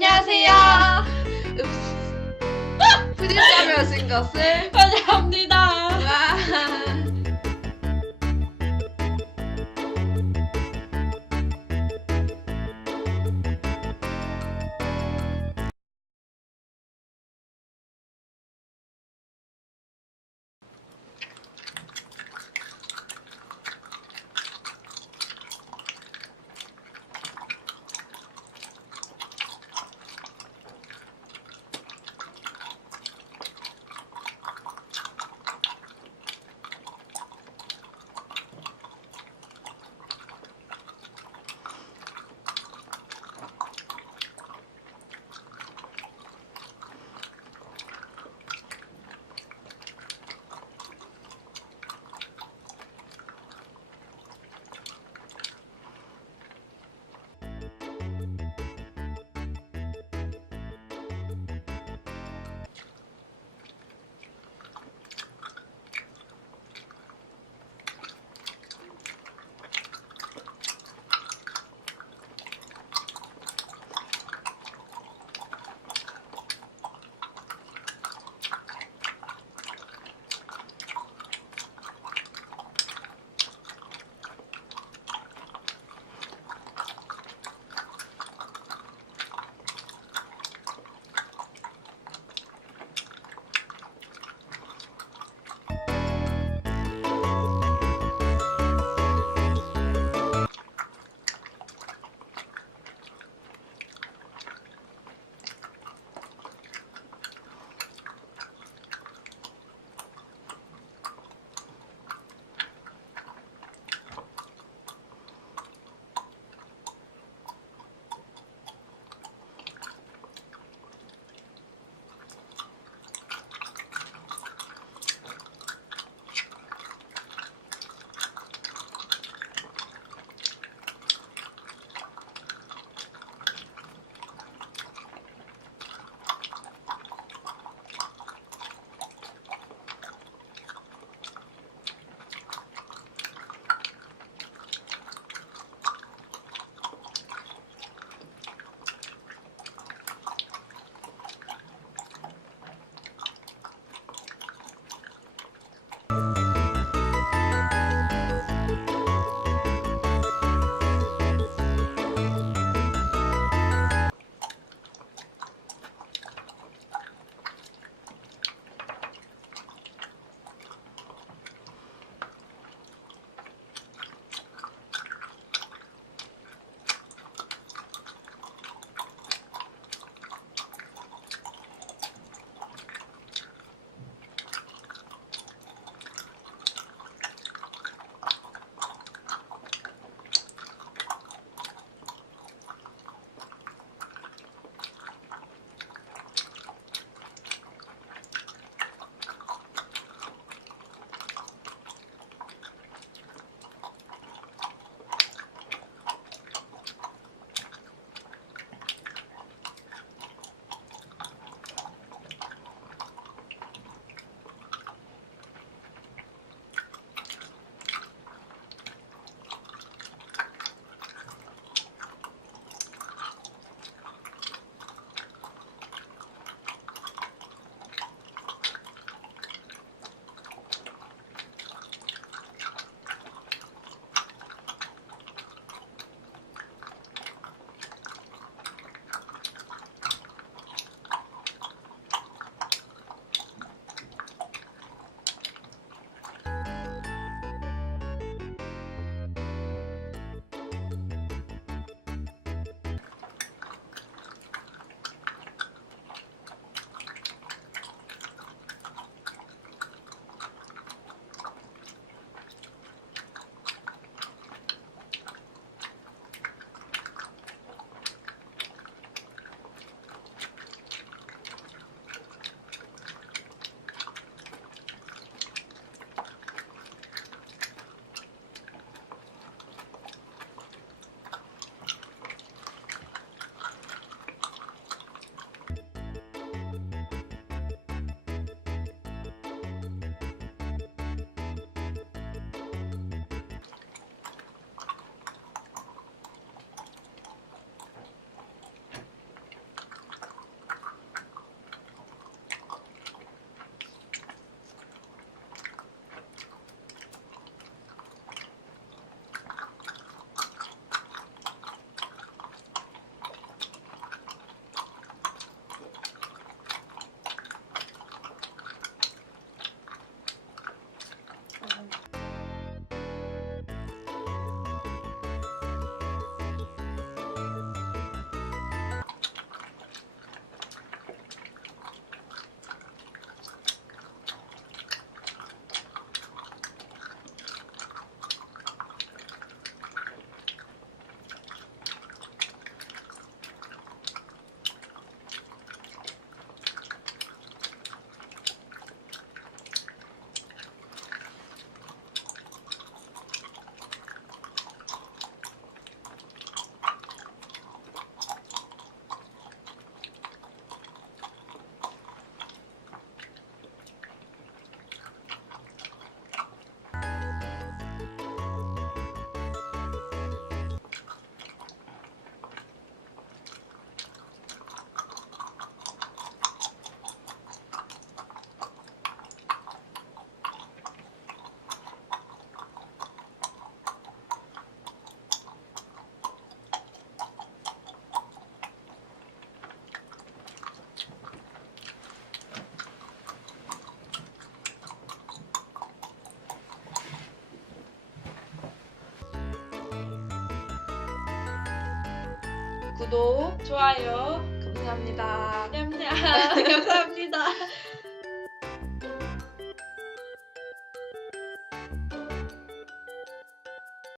안녕하세요. 프리점에 오신 것을 환영합니다. 구독 좋아요. 감사합니다. 냠냠. 감사합니다.